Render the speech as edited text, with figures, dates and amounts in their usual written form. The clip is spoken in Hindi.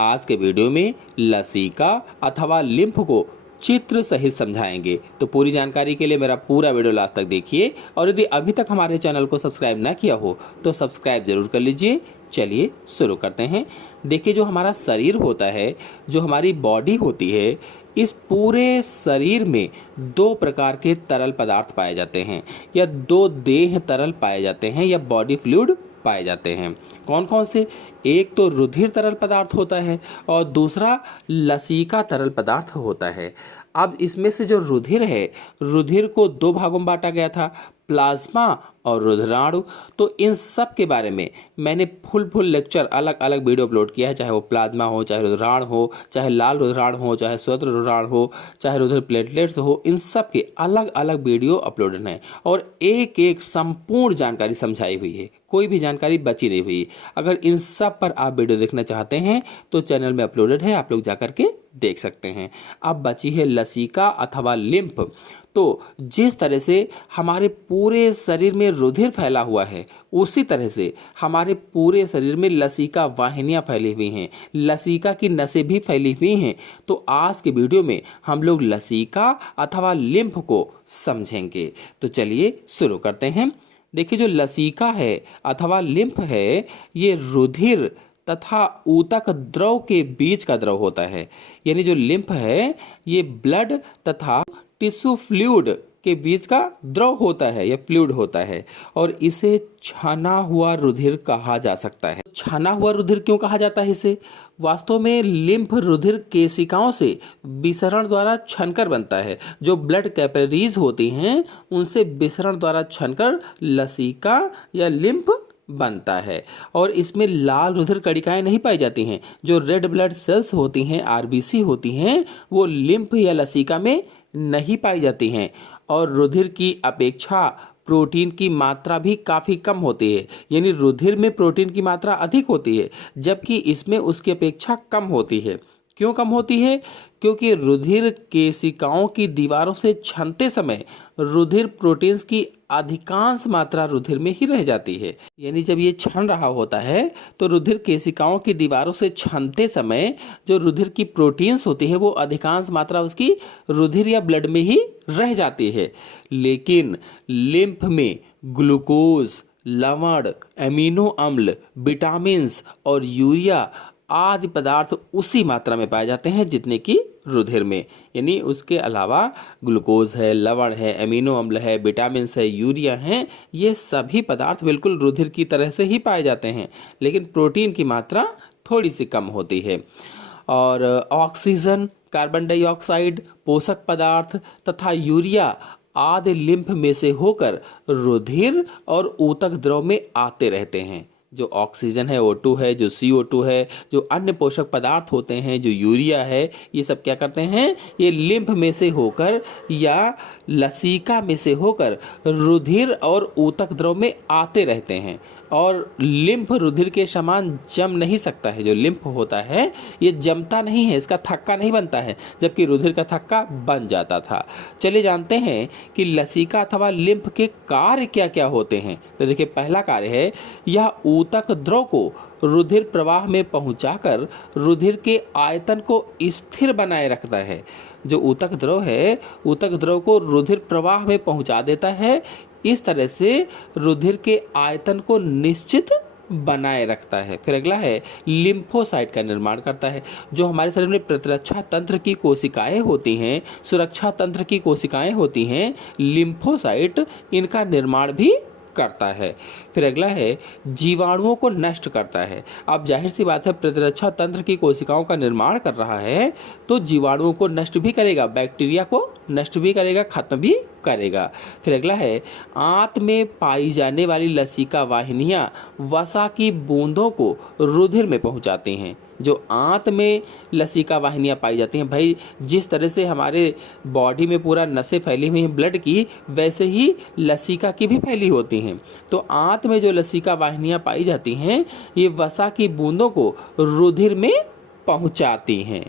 आज के वीडियो में लसीका अथवा लिम्फ को चित्र सहित समझाएंगे। तो पूरी जानकारी के लिए मेरा पूरा वीडियो लास्ट तक देखिए और यदि अभी तक हमारे चैनल को सब्सक्राइब ना किया हो तो सब्सक्राइब जरूर कर लीजिए। चलिए शुरू करते हैं। देखिए, जो हमारा शरीर होता है, जो हमारी बॉडी होती है, इस पूरे शरीर में दो प्रकार के तरल पदार्थ पाए जाते हैं या दो देह तरल पाए जाते हैं या बॉडी फ्लूइड पाए जाते हैं। कौन कौन से? एक तो रुधिर तरल पदार्थ होता है और दूसरा लसीका तरल पदार्थ होता है। अब इसमें से जो रुधिर है, रुधिर को दो भागों में बांटा गया था, प्लाज्मा और रुधिराणु। तो इन सब के बारे में मैंने फुल लेक्चर अलग अलग वीडियो अपलोड किया है, चाहे वो प्लाज्मा हो, चाहे रुधिराणु हो, चाहे लाल रुधिराणु हो, चाहे श्वेत रुधिराणु हो, चाहे रुधिर प्लेटलेट्स हो, इन सब के अलग अलग वीडियो अपलोडेड हैं और एक एक संपूर्ण जानकारी समझाई हुई है, कोई भी जानकारी बची नहीं हुई। अगर इन सब पर आप वीडियो देखना चाहते हैं तो चैनल में अपलोडेड है, आप लोग जाकर के देख सकते हैं। अब बची है लसीका अथवा लिम्फ। तो जिस तरह से हमारे पूरे शरीर में रुधिर फैला हुआ है, उसी तरह से हमारे पूरे शरीर में लसीका वाहिनियां फैली हुई हैं, लसीका की नसें भी फैली हुई हैं। तो आज के वीडियो में हम लोग लसीका अथवा लिम्फ को समझेंगे। तो चलिए शुरू करते हैं। देखिए, जो लसीका है अथवा लिम्फ है, ये रुधिर तथा ऊतक द्रव के बीच का द्रव होता है। यानी जो लिम्फ है, ये ब्लड तथा टिश्यू फ्लूइड के बीच का द्रव होता है या फ्लूइड होता है और इसे छना हुआ रुधिर कहा जा सकता है। छना हुआ रुधिर क्यों कहा जाता है इसे? वास्तव में लिम्फ रुधिर केशिकाओं से विसरण द्वारा छनकर बनता है। जो ब्लड कैपिलरीज होती हैं, उनसे विसरण द्वारा छनकर लसीका या लिम्फ बनता है और इसमें लाल रुधिर कणिकाएं नहीं पाई जाती हैं। जो रेड ब्लड सेल्स होती हैं, आरबीसी होती हैं, वो लिम्फ या लसीका में नहीं पाई जाती हैं और रुधिर की अपेक्षा प्रोटीन की मात्रा भी काफ़ी कम होती है। यानी रुधिर में प्रोटीन की मात्रा अधिक होती है जबकि इसमें उसकी अपेक्षा कम होती है। क्यों कम होती है? क्योंकि रुधिर केशिकाओं की दीवारों से छनते समय रुधिर प्रोटीन्स की अधिकांश मात्रा रुधिर में ही रह जाती है। यानी जब ये छन रहा होता है तो रुधिर केशिकाओं की दीवारों से छनते समय जो रुधिर की प्रोटीन्स होती है वो अधिकांश मात्रा उसकी रुधिर या ब्लड में ही रह जाती है। लेकिन लिम्फ में ग्लूकोज, लवण, एमिनो अम्ल, विटामिन्स और यूरिया आदि पदार्थ उसी मात्रा में पाए जाते हैं जितने की रुधिर में। यानी उसके अलावा ग्लूकोज है, लवण है, एमिनो अम्ल है, विटामिन्स है, यूरिया है, ये सभी पदार्थ बिल्कुल रुधिर की तरह से ही पाए जाते हैं, लेकिन प्रोटीन की मात्रा थोड़ी सी कम होती है। और ऑक्सीजन, कार्बन डाइऑक्साइड, पोषक पदार्थ तथा यूरिया आदि लिम्फ में से होकर रुधिर और ऊतक द्रव में आते रहते हैं। जो ऑक्सीजन है O2 है, जो CO2 है, जो अन्य पोषक पदार्थ होते हैं, जो यूरिया है, ये सब क्या करते हैं? ये लिम्फ में से होकर या लसीका में से होकर रुधिर और ऊतक द्रव में आते रहते हैं और लिम्फ रुधिर के समान जम नहीं सकता है। जो लिम्फ होता है ये जमता नहीं है, इसका थक्का नहीं बनता है, जबकि रुधिर का थक्का बन जाता था। चलिए जानते हैं कि लसीका अथवा लिम्फ के कार्य क्या क्या होते हैं। तो देखिए, पहला कार्य है यह ऊतक द्रव को रुधिर प्रवाह में पहुंचाकर रुधिर के आयतन को स्थिर बनाए रखता है। जो ऊतक द्रव है, ऊतक द्रव को रुधिर प्रवाह में पहुंचा देता है, इस तरह से रुधिर के आयतन को निश्चित बनाए रखता है। फिर अगला है लिम्फोसाइट का निर्माण करता है। जो हमारे शरीर में प्रतिरक्षा तंत्र की कोशिकाएं होती हैं, सुरक्षा तंत्र की कोशिकाएं होती हैं, लिम्फोसाइट इनका निर्माण भी करता है। फिर अगला है जीवाणुओं को नष्ट करता है। अब जाहिर सी बात है, प्रतिरक्षा तंत्र की कोशिकाओं का निर्माण कर रहा है तो जीवाणुओं को नष्ट भी करेगा, बैक्टीरिया को नष्ट भी करेगा, खत्म भी करेगा। फिर अगला है आंत में पाई जाने वाली लसीका वाहिनियां वसा की बूंदों को रुधिर में पहुंचाती हैं। जो आंत में लसीका वाहिनियां पाई जाती हैं, भाई जिस तरह से हमारे बॉडी में पूरा नसें फैली हुई हैं ब्लड की, वैसे ही लसीका की भी फैली होती हैं। तो आंत में जो लसीका वाहिनियां पाई जाती हैं, ये वसा की बूंदों को रुधिर में पहुंचाती हैं।